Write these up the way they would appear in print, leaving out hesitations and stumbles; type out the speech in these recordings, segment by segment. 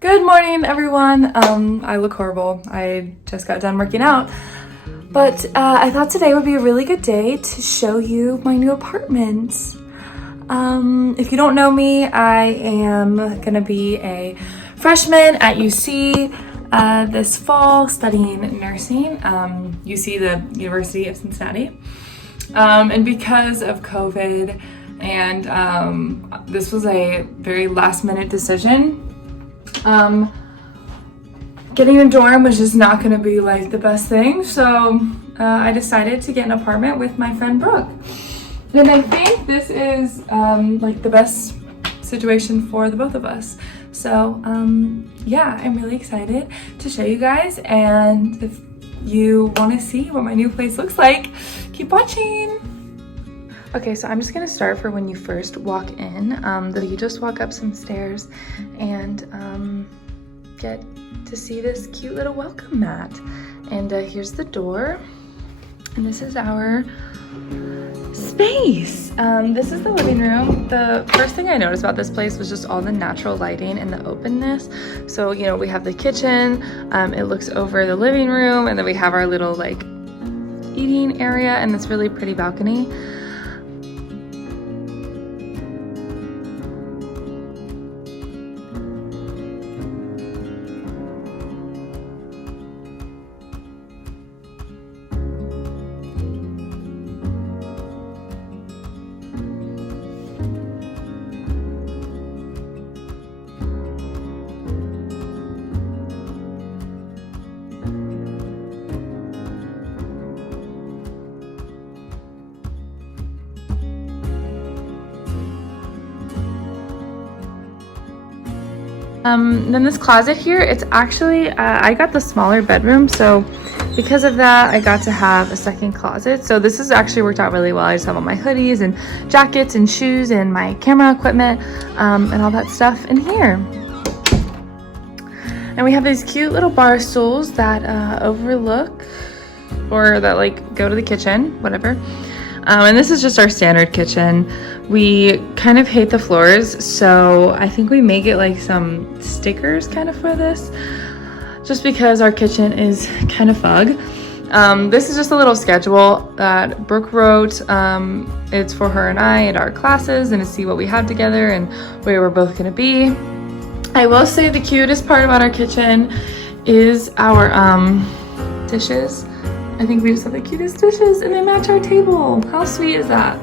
Good morning, everyone. I look horrible. I just got done working out, but I thought today would be a really good day to show you my new apartment. If you don't know me, I am gonna be a freshman at UC this fall studying nursing, UC, the University of Cincinnati. And because of COVID and this was a very last minute decision, getting a dorm was just not going to be like the best thing. So I decided to get an apartment with my friend Brooke. And I think this is like the best situation for the both of us. So yeah, I'm really excited to show you guys. And if you want to see what my new place looks like, keep watching. Okay, so I'm just gonna start for when you first walk in. You just walk up some stairs and get to see this cute little welcome mat. And here's the door, and this is our space. This is the living room. The first thing I noticed about this place was just all the natural lighting and the openness. So, you know, we have the kitchen, it looks over the living room, and then we have our little like eating area and this really pretty balcony. Then this closet here, it's actually, I got the smaller bedroom, so because of that, I got to have a second closet. So this has actually worked out really well. I just have all my hoodies and jackets and shoes and my camera equipment and all that stuff in here. And we have these cute little bar stools that overlook or that like go to the kitchen, whatever. And this is just our standard kitchen. We kind of hate the floors, so I think we may get like some stickers kind of for this, just because our kitchen is kind of fug. This is just a little schedule that Brooke wrote. It's for her and I and our classes and to see what we have together and where we're both gonna be. I will say the cutest part about our kitchen is our dishes. I think we just have the cutest dishes and they match our table. How sweet is that?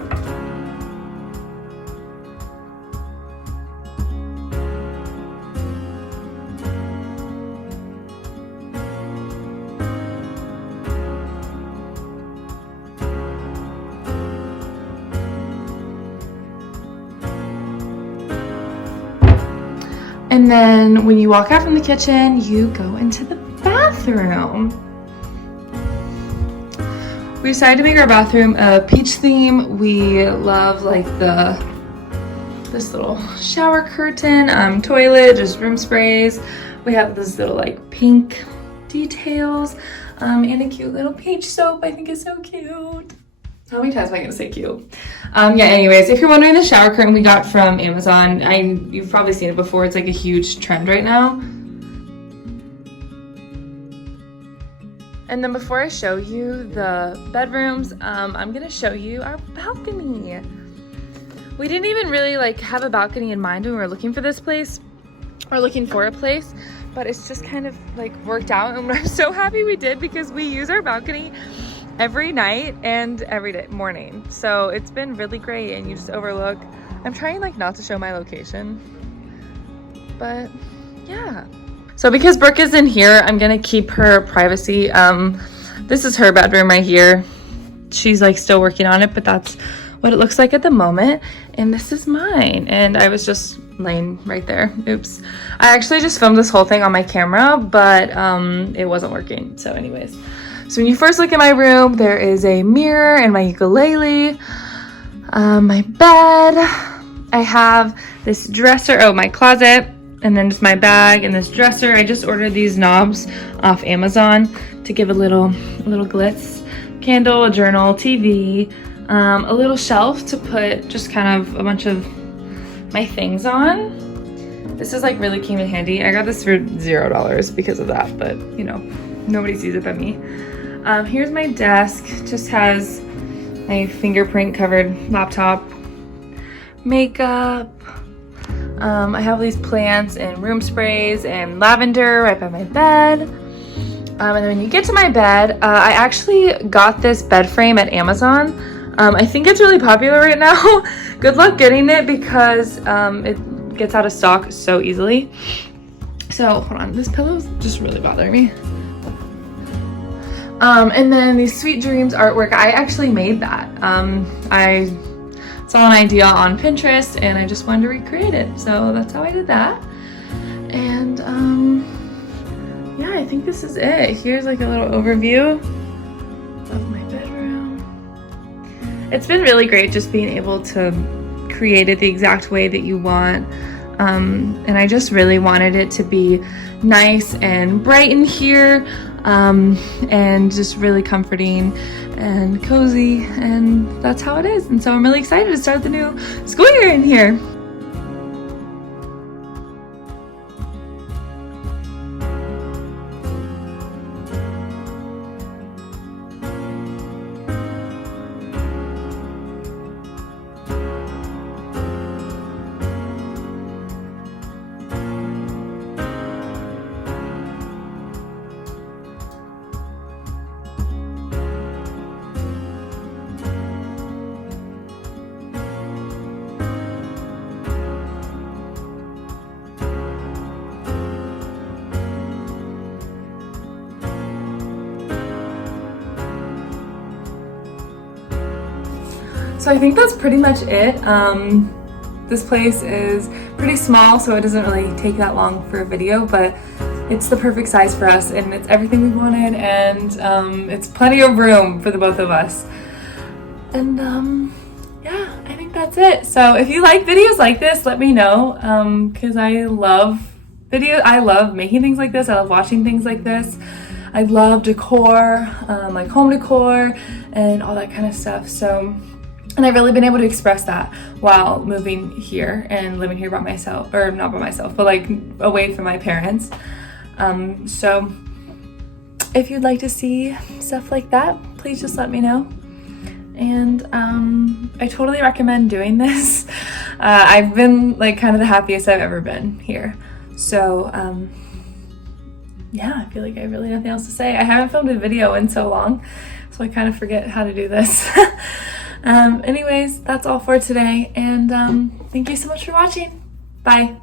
And then when you walk out from the kitchen, you go into the bathroom. We decided to make our bathroom a peach theme. We love like this little shower curtain, toilet, just room sprays. We have this little like pink details and a cute little peach soap. I think it's so cute. How many times am I gonna say cute? Yeah, anyways, if you're wondering, the shower curtain we got from Amazon. You've probably seen it before. It's like a huge trend right now. And then before I show you the bedrooms, I'm gonna show you our balcony. We didn't even really like have a balcony in mind when we were looking for this place, or looking for a place, but it's just kind of like worked out, and I'm so happy we did because we use our balcony every night and every day morning. So it's been really great, and you just overlook. I'm trying like not to show my location, but yeah. So because Brooke is in here, I'm gonna keep her privacy. This is her bedroom right here. She's like still working on it, but that's what it looks like at the moment. And this is mine. And I was just laying right there. Oops. I actually just filmed this whole thing on my camera, but it wasn't working. So anyways, so when you first look at my room, there is a mirror and my ukulele, my bed. I have this dresser, my closet, and then just my bag and this dresser. I just ordered these knobs off Amazon to give a little glitz. Candle, a journal, TV, a little shelf to put just kind of a bunch of my things on. This is like really came in handy. I got this for $0 because of that, but you know, nobody sees it but me. Here's my desk. Just has my fingerprint covered laptop, makeup. I have these plants and room sprays and lavender right by my bed. And then when you get to my bed, I actually got this bed frame at Amazon. I think it's really popular right now. Good luck getting it because it gets out of stock so easily. So hold on, this pillow's just really bothering me. And then these Sweet Dreams artwork, I actually made that. I saw an idea on Pinterest and I just wanted to recreate it. So that's how I did that. And yeah, I think this is it. Here's like a little overview of my bedroom. It's been really great just being able to create it the exact way that you want. And I just really wanted it to be nice and bright in here, and just really comforting and cozy, and that's how it is. And so I'm really excited to start the new school year in here. So I think that's pretty much it. This place is pretty small, so it doesn't really take that long for a video, but it's the perfect size for us and it's everything we wanted, and it's plenty of room for the both of us. And yeah, I think that's it. So if you like videos like this, let me know, because I love videos. I love making things like this. I love watching things like this. I love decor, like home decor and all that kind of stuff. So, and I've really been able to express that while moving here and living here by myself, or not by myself, but like away from my parents. So if you'd like to see stuff like that, please just let me know. And I totally recommend doing this. I've been like kind of the happiest I've ever been here. So yeah, I feel like I have really nothing else to say. I haven't filmed a video in so long, so I kind of forget how to do this. Anyways, that's all for today, and thank you so much for watching. Bye.